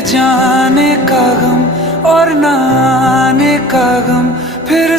जाने का गम और ना आने का गम, फिर